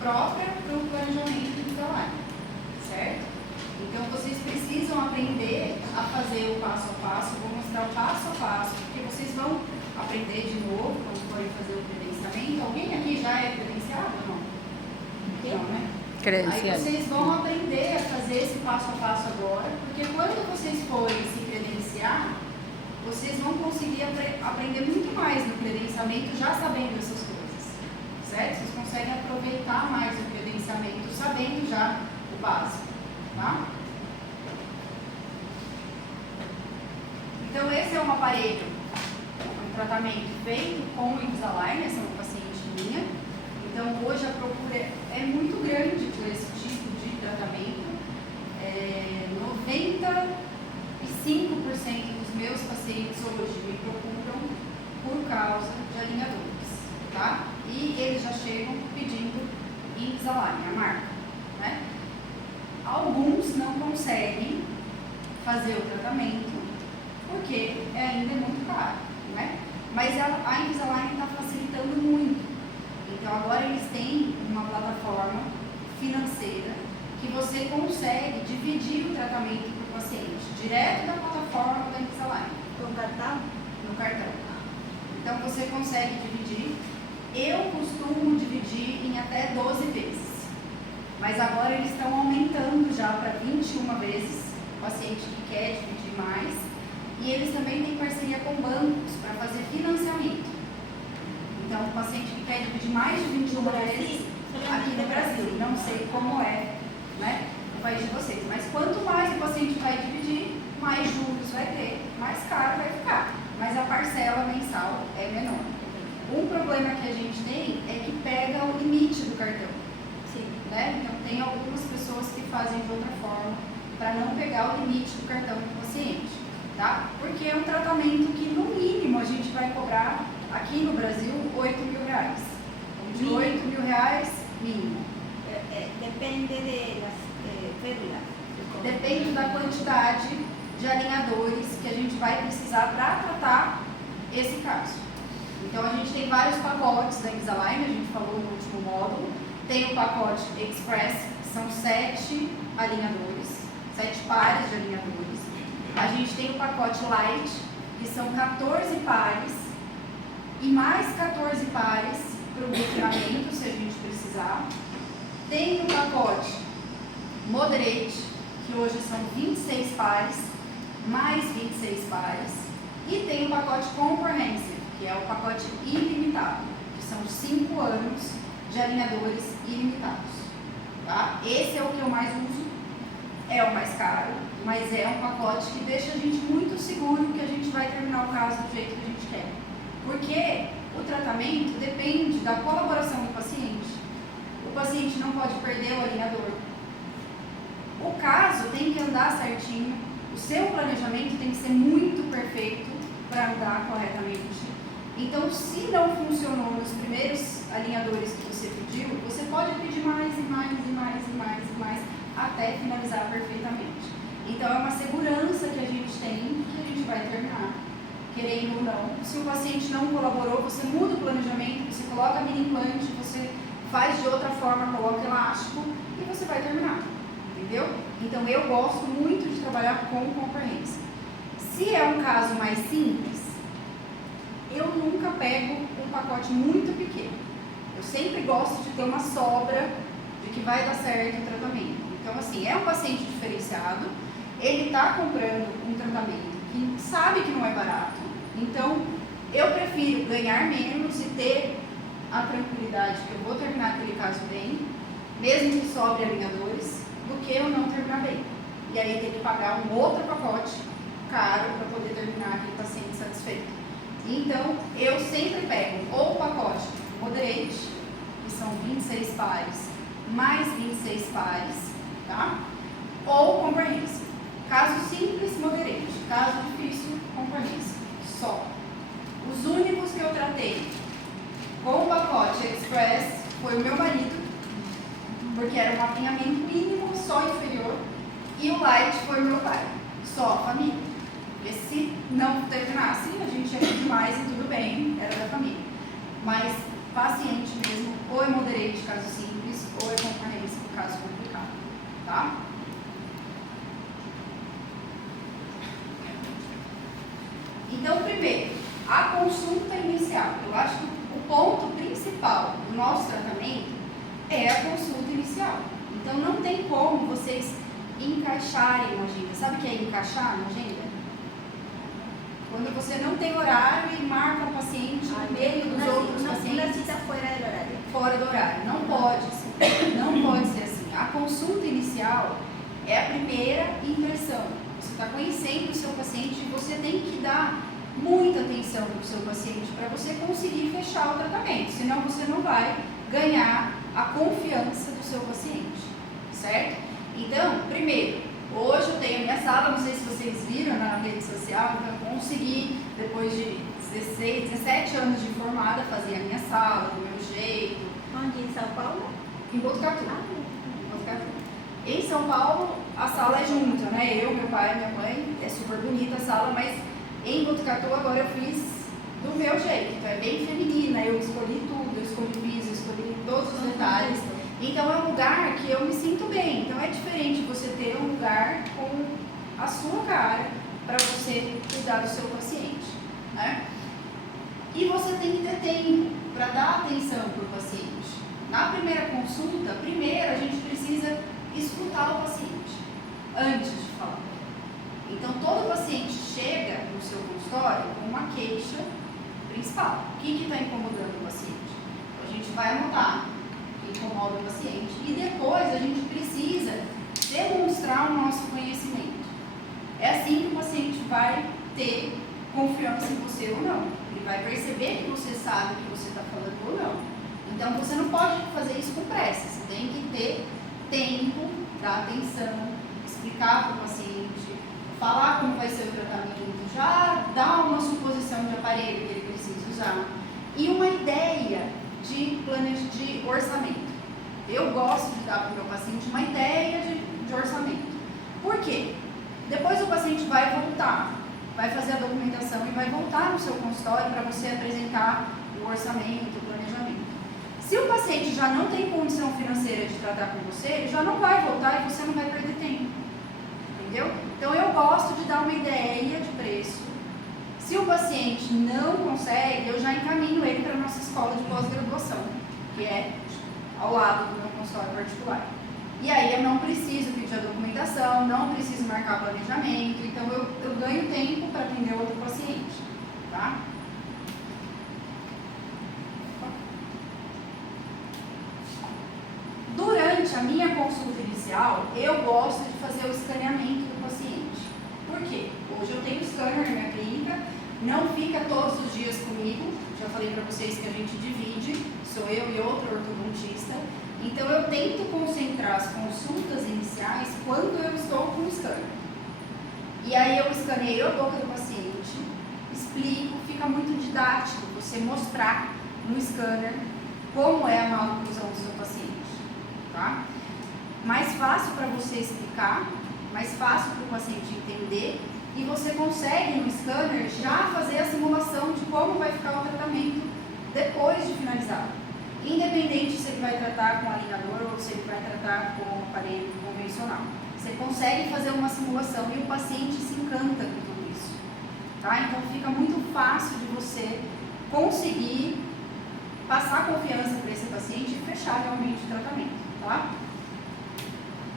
própria para o planejamento do trabalho, certo? Então, vocês precisam aprender a fazer o passo a passo, eu vou mostrar o passo a passo, porque vocês vão aprender de novo quando forem fazer o credenciamento. Alguém aqui já é credenciado ou não? Não, né? Aí vocês vão aprender a fazer esse passo a passo agora, porque quando vocês forem se credenciar, vocês vão conseguir aprender muito mais no credenciamento já sabendo essas coisas, certo? Vocês conseguem aproveitar mais o credenciamento sabendo já o básico, tá? Então esse é um aparelho, um tratamento feito com o Invisalign, essa é uma paciente minha. Então hoje a procura é muito grande por esse tipo de tratamento. 95% dos meus pacientes hoje me procuram por causa de alinhadores, tá? E eles já chegam pedindo Invisalign, a marca, né? Alguns não conseguem fazer o tratamento porque ainda é muito caro, né? Mas a Invisalign está facilitando muito. Então agora eles têm uma plataforma financeira que você consegue dividir o tratamento para o paciente, direto da plataforma da Invisalign. No cartão? No cartão. Então você consegue dividir. Eu costumo dividir em até 12 vezes. Mas agora eles estão aumentando já para 21 vezes, o paciente que quer dividir mais. E eles também têm parceria com bancos para fazer financiamento. Então, o paciente que quer dividir mais de 21 vezes, aqui no Brasil, não sei como é, né, no país de vocês, mas quanto mais o paciente vai dividir, mais juros vai ter, mais caro vai ficar, mas a parcela mensal é menor. Um problema que a gente tem é que pega o limite do cartão. Sim. Né? Então, tem algumas pessoas que fazem de outra forma para não pegar o limite do cartão do paciente, tá? Porque é um tratamento que, no mínimo, a gente vai cobrar, aqui no Brasil, R$8.000. De R$8.000, mínimo. Depende das férula. Depende da quantidade de alinhadores que a gente vai precisar para tratar esse caso. Então, a gente tem vários pacotes da Invisalign, a gente falou no último módulo. Tem o pacote Express, que são 7 alinhadores, 7 pares de alinhadores. A gente tem o pacote Light, que são 14 pares, e mais 14 pares para o treinamento, se a gente precisar. Tem o pacote Moderate, que hoje são 26 pares, mais 26 pares. E tem o pacote Comprehensive, que é o pacote ilimitado, que são 5 anos de alinhadores ilimitados. Tá? Esse é o que eu mais uso, é o mais caro, mas é um pacote que deixa a gente muito seguro que a gente vai terminar o caso do jeito que a gente quer. Porque o tratamento depende da colaboração do paciente. O paciente não pode perder o alinhador. O caso tem que andar certinho, o seu planejamento tem que ser muito perfeito para andar corretamente. Então, se não funcionou nos primeiros alinhadores que você pediu, você pode pedir mais e mais e mais e mais e mais até finalizar perfeitamente. Então, é uma segurança que a gente tem que a gente vai terminar, querendo ou não. Se o paciente não colaborou, você muda o planejamento, você coloca mini implante, você faz de outra forma, coloca elástico e você vai terminar, entendeu? Então, eu gosto muito de trabalhar com Comprehensive. Se é um caso mais simples, eu nunca pego um pacote muito pequeno. Eu sempre gosto de ter uma sobra de que vai dar certo o tratamento. Então, assim, é um paciente diferenciado, ele está comprando um tratamento que sabe que não é barato. Então, eu prefiro ganhar menos e ter a tranquilidade que eu vou terminar aquele caso bem, mesmo que sobre alinhadores, do que eu não terminar bem. E aí ter que pagar um outro pacote caro para poder terminar aquele paciente satisfeito. Então, eu sempre pego ou o pacote Moderate, que são 26 pares, mais 26 pares, tá? Ou Comprehensive. Caso simples, Moderate. Caso difícil, Comprehensive. Só. Os únicos que eu tratei com o pacote Express foi o meu marido, porque era um mapeamento mínimo, só inferior, e o Light foi o meu pai, só a família. Porque se não terminasse, a gente ia pedir mais e tudo bem, era da família. Mas paciente mesmo ou Moderate, caso simples, ou Comprehensive, caso complicado, tá? Então, primeiro, a consulta inicial. Eu acho que o ponto principal do nosso tratamento é a consulta inicial. Então, não tem como vocês encaixarem uma agenda. Sabe o que é encaixar na agenda? Quando você não tem horário e marca o paciente no meio dos outros pacientes. Uma cita fora do horário. Fora do horário. Não pode ser. Não pode ser assim. A consulta inicial é a primeira impressão. Você está conhecendo o seu paciente e você tem que dar muita atenção para o seu paciente para você conseguir fechar o tratamento. Senão você não vai ganhar a confiança do seu paciente. Certo? Então, primeiro, hoje eu tenho a minha sala, não sei se vocês viram na rede social, então eu consegui, depois de 16, 17 anos de formada, fazer a minha sala, do meu jeito. Onde? Em São Paulo? Em Botucatu. Em Botucatu. Em São Paulo, a sala é junta, né? Eu, meu pai e minha mãe, é super bonita a sala, mas em Botucatu agora eu fiz do meu jeito, então é bem feminina, eu escolhi tudo, eu escolhi o piso, eu escolhi todos os detalhes. Então é um lugar que eu me sinto bem. Então é diferente você ter um lugar com a sua cara para você cuidar do seu paciente, né? E você tem que ter tempo para dar atenção para o paciente. Na primeira consulta, primeiro a gente precisa escutar o paciente antes de falar. Então todo paciente chega no seu consultório com uma queixa principal. O que está incomodando o paciente? Então, a gente vai anotar incomoda o paciente e depois a gente precisa demonstrar o nosso conhecimento. É assim que o paciente vai ter confiança em você ou não. Ele vai perceber que você sabe o que você está falando ou não. Então você não pode fazer isso com pressa, você tem que ter tempo, dar atenção, explicar para o paciente, falar como vai ser o tratamento, já dar uma suposição de aparelho que ele precisa usar e uma ideia de orçamento. Eu gosto de dar para o meu paciente uma ideia de orçamento. Por quê? Depois o paciente vai voltar, vai fazer a documentação e vai voltar no seu consultório para você apresentar o orçamento, o planejamento. Se o paciente já não tem condição financeira de tratar com você, ele já não vai voltar e você não vai perder tempo. Entendeu? Então eu gosto de dar uma ideia de preço. Se o paciente não consegue, eu já encaminho ele para a nossa escola de pós-graduação, que é ao lado do meu consultório particular. E aí eu não preciso pedir a documentação, não preciso marcar planejamento, então eu ganho tempo para atender outro paciente, tá? Durante a minha consulta inicial, eu gosto de fazer o escaneamento do paciente. Por quê? Hoje eu tenho scanner na minha clínica, não fica todos os dias comigo, já falei para vocês que a gente divide, sou eu e outro ortodontista, então eu tento concentrar as consultas iniciais quando eu estou com o scanner. E aí eu escaneio a boca do paciente, explico, fica muito didático você mostrar no scanner como é a maloclusão do seu paciente, tá? Mais fácil para você explicar, mais fácil para o paciente entender. E você consegue no scanner já fazer a simulação de como vai ficar o tratamento depois de finalizado. Independente se ele vai tratar com alinhador ou se ele vai tratar com aparelho convencional. Você consegue fazer uma simulação e o paciente se encanta com tudo isso. Tá? Então fica muito fácil de você conseguir passar confiança para esse paciente e fechar realmente o tratamento. Tá?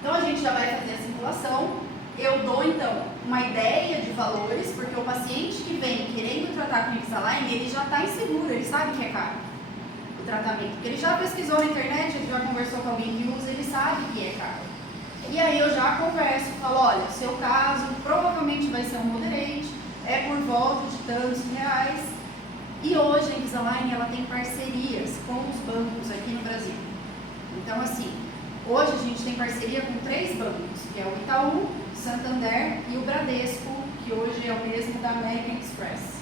Então a gente já vai fazer a simulação. Eu dou, então, uma ideia de valores, porque o paciente que vem querendo tratar com Invisalign, ele já está inseguro, ele sabe que é caro o tratamento. Porque ele já pesquisou na internet, ele já conversou com alguém que usa, ele sabe que é caro. E aí eu já converso, falo, olha, seu caso provavelmente vai ser um Moderate, é por volta de tantos reais. E hoje a Invisalign, ela tem parcerias com os bancos aqui no Brasil. Então, assim, hoje a gente tem parceria com 3 bancos, que é o Itaú, Santander e o Bradesco, que hoje é o mesmo da American Express.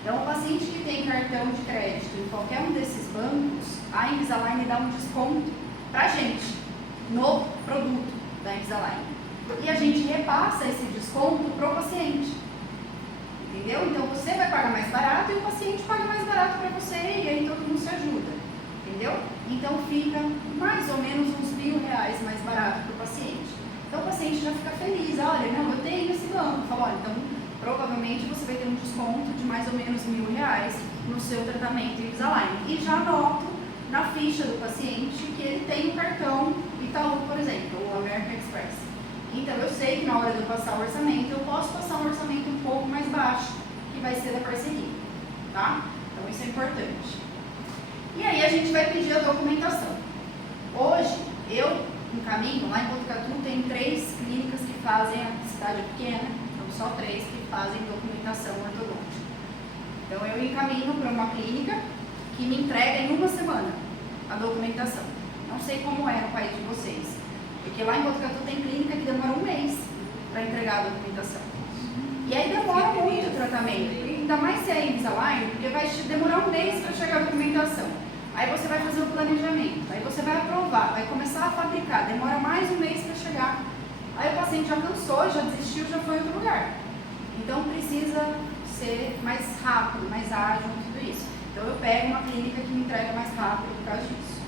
Então, o paciente que tem cartão de crédito em qualquer um desses bancos, a Invisalign dá um desconto pra gente no produto da Invisalign. E a gente repassa esse desconto pro paciente. Entendeu? Então, você vai pagar mais barato e o paciente paga mais barato para você e aí todo mundo se ajuda. Entendeu? Então fica mais ou menos uns R$1.000 mais barato para o paciente. Então o paciente já fica feliz, olha, não, eu tenho esse banco. Fala, olha, então provavelmente você vai ter um desconto de mais ou menos R$1.000 no seu tratamento Invisalign. E já anoto na ficha do paciente que ele tem um cartão Itaú, por exemplo, ou American Express. Então eu sei que na hora de eu passar o orçamento, eu posso passar um orçamento um pouco mais baixo, que vai ser da parceria, tá? Então isso é importante. E aí a gente vai pedir a documentação. Hoje, eu encaminho, lá em Botucatu tem 3 clínicas que fazem, a cidade é pequena, então só 3 que fazem documentação ortodôntica. Então eu encaminho para uma clínica que me entrega em uma semana a documentação. Não sei como é no país de vocês, porque lá em Botucatu tem clínica que demora um mês para entregar a documentação. E aí demora muito o tratamento, ainda mais se é Invisalign, porque vai demorar um mês para chegar a documentação. Aí você vai fazer o planejamento, aí você vai aprovar, vai começar a fabricar, demora mais um mês para chegar. Aí o paciente já cansou, já desistiu, já foi em outro lugar. Então precisa ser mais rápido, mais ágil, tudo isso. Então eu pego uma clínica que me entrega mais rápido por causa disso.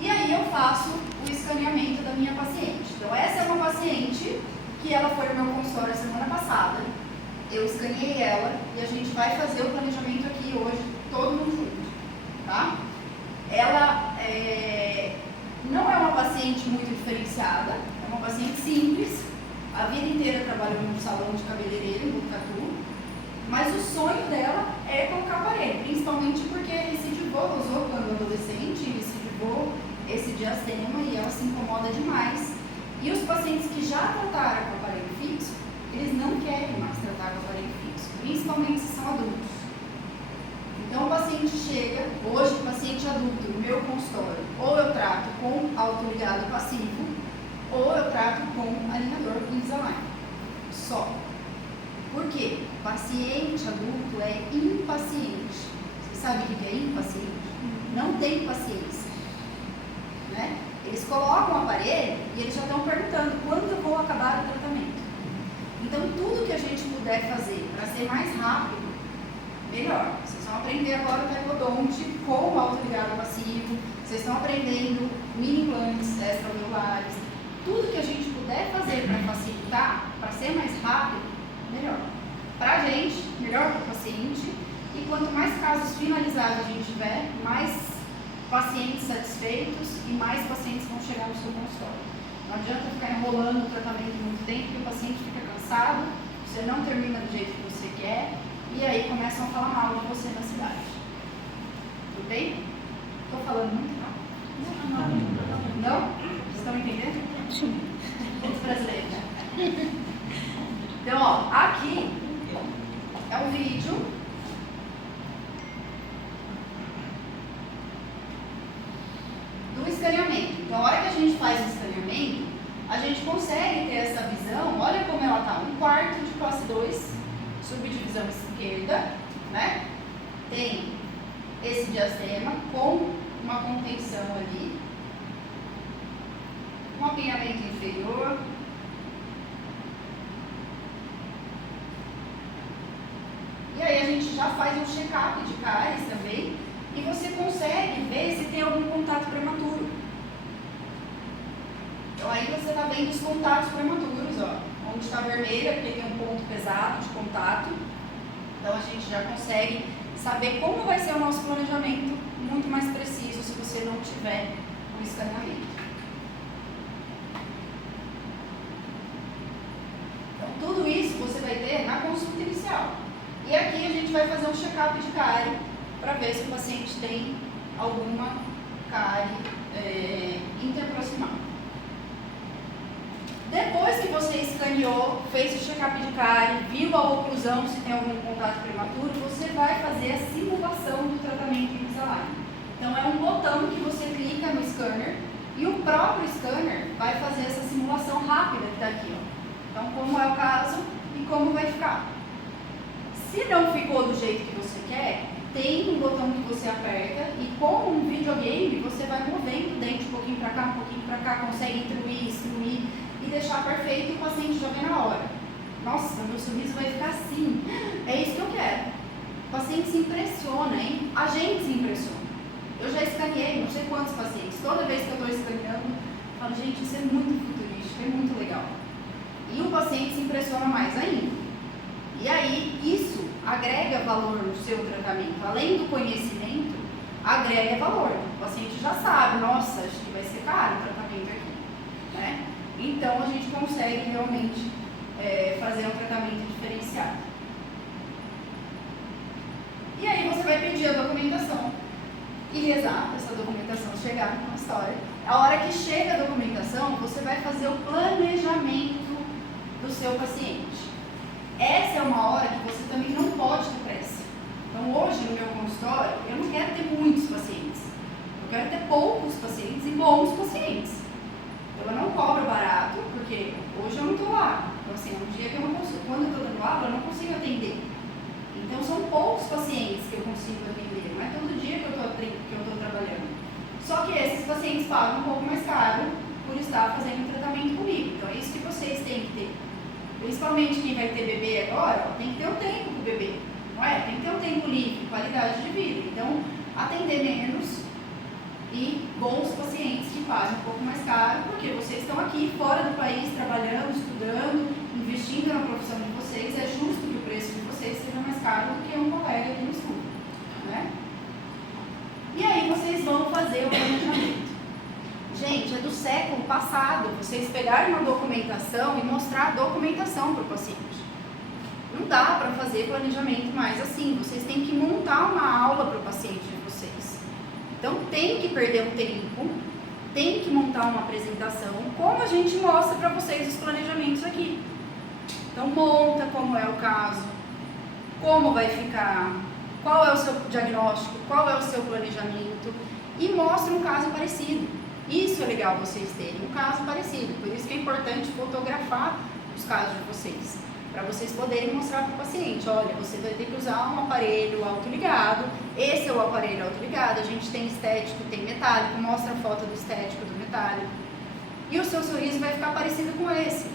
E aí eu faço o escaneamento da minha paciente. Então essa é uma paciente que ela foi no meu consultório a semana passada. Eu escaneei ela e a gente vai fazer o planejamento aqui hoje, todo mundo junto, tá? Ela não é uma paciente muito diferenciada, é uma paciente simples, a vida inteira trabalhou num salão de cabeleireiro em Botucatu, mas o sonho dela é colocar aparelho, principalmente porque recidivou, usou quando adolescente, recidivou esse diastema e ela se incomoda demais. E os pacientes que já trataram com aparelho fixo, eles não querem mais tratar com aparelho fixo, principalmente se são adultos. Então o paciente chega, hoje o paciente adulto no meu consultório, ou eu trato com autoligado passivo, ou eu trato com alinhador Invisalign. Só. Por quê? Paciente adulto é impaciente. Você sabe o que é impaciente? Não tem paciência. Né? Eles colocam o aparelho e eles já estão perguntando quando eu vou acabar o tratamento. Então tudo que a gente puder fazer para ser mais rápido, melhor. Vocês vão aprender agora o percodonte com o autoligado passivo, vocês estão aprendendo mini implantes extraorbitais. Tudo que a gente puder fazer para facilitar, para ser mais rápido, melhor. Para a gente, melhor para o paciente. E quanto mais casos finalizados a gente tiver, mais pacientes satisfeitos e mais pacientes vão chegar no seu consultório. Não adianta ficar enrolando o tratamento muito tempo, porque o paciente fica cansado, você não termina do jeito que você quer, e aí começam a falar mal de você na cidade. Tudo bem? Estou falando muito rápido? Não? Vocês estão entendendo? Sim. Os brasileiros. Então, ó, aqui é um vídeo do escaneamento. Então, a hora que a gente faz o escaneamento, a gente consegue ter essa visão. Olha como ela está, 1/4 de classe 2, subdivisão esquerda, né? Tem esse diastema com uma contenção ali, um apinhamento inferior, e aí a gente já faz um check-up de cáries também, e você consegue ver se tem algum contato prematuro. Então aí você está vendo os contatos prematuros, ó, onde está vermelho, porque tem um ponto pesado de contato. Então a gente já consegue saber como vai ser o nosso planejamento muito mais preciso se você não tiver o escaneamento. Então tudo isso você vai ter na consulta inicial. E aqui a gente vai fazer um check-up de cárie para ver se o paciente tem alguma cárie interproximal. Depois que você escaneou, fez o check-up de cárie, viu a oclusão, se tem algum contato prematuro, você vai fazer a simulação do tratamento Invisalign. Então é um botão que você clica no scanner e o próprio scanner vai fazer essa simulação rápida que está aqui, ó. Então como é o caso e como vai ficar. Se não ficou do jeito que você quer, tem um botão que você aperta e com um videogame você vai movendo o dente um pouquinho para cá, um pouquinho para cá, consegue instruir e deixar perfeito e o paciente já vê na hora. Nossa, meu sorriso vai ficar assim. É isso que eu quero. O paciente se impressiona, hein? A gente se impressiona. Eu já escaneei não sei quantos pacientes. Toda vez que eu estou escaneando, eu falo, gente, isso é muito futurístico, é muito legal. E o paciente se impressiona mais ainda. E aí, isso agrega valor no seu tratamento. Além do conhecimento, agrega valor. O paciente já sabe, nossa, acho que vai ser caro o tratamento aqui, né? Então, a gente consegue realmente fazer um tratamento diferenciado. E aí, você vai pedir a documentação e rezar para essa documentação chegar na história. A hora que chega a documentação, você vai fazer o planejamento do seu paciente. Essa é uma hora que você também não pode ter pressa. Então, hoje, no meu consultório, eu não quero ter muitos pacientes. Eu quero ter poucos pacientes e bons pacientes. Então, eu não cobro barato, porque hoje eu não estou lá. Então, assim, é um dia que eu não consigo, quando eu estou dando aula, eu não consigo atender. Então, são poucos pacientes que eu consigo atender. Não é todo dia que eu estou trabalhando. Só que esses pacientes pagam um pouco mais caro por estar fazendo tratamento comigo. Então, é isso que vocês têm que ter. Principalmente quem vai ter bebê agora, ó, tem que ter um tempo para o bebê, não é? Tem que ter um tempo livre, qualidade de vida. Então, atender menos e bons pacientes que pagam um pouco mais caro, porque vocês estão aqui fora do país, trabalhando, estudando, investindo na profissão de vocês. É justo que o preço de vocês seja mais caro do que um colega aqui no estudo, né? E aí vocês vão fazer o planejamento. Gente, é do século passado vocês pegarem uma documentação e mostrar a documentação para o paciente. Não dá para fazer planejamento mais assim. Vocês têm que montar uma aula para o paciente de vocês. Então tem que perder um tempo, tem que montar uma apresentação, como a gente mostra para vocês os planejamentos aqui. Então monta como é o caso, como vai ficar, qual é o seu diagnóstico, qual é o seu planejamento e mostra um caso parecido. Isso é legal vocês terem um caso parecido, por isso que é importante fotografar os casos de vocês, para vocês poderem mostrar para o paciente, olha, você vai ter que usar um aparelho autoligado, esse é o aparelho autoligado, a gente tem estético, tem metálico, mostra a foto do estético, do metálico, e o seu sorriso vai ficar parecido com esse.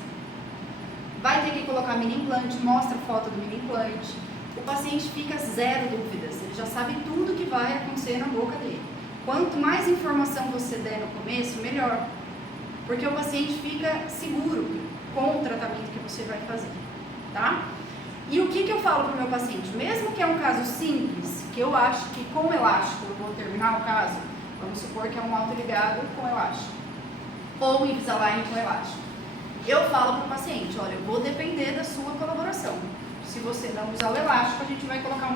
Vai ter que colocar mini implante, mostra a foto do mini implante, o paciente fica zero dúvidas, ele já sabe tudo que vai acontecer na boca dele. Quanto mais informação você der no começo, melhor. Porque o paciente fica seguro com o tratamento que você vai fazer, tá? E o que eu falo para o meu paciente? Mesmo que é um caso simples, que eu acho que com elástico eu vou terminar o caso, vamos supor que é um autoligado com elástico, ou um Invisalign com elástico. Eu falo para o paciente, olha, eu vou depender da sua colaboração. Se você não usar o elástico, a gente vai colocar um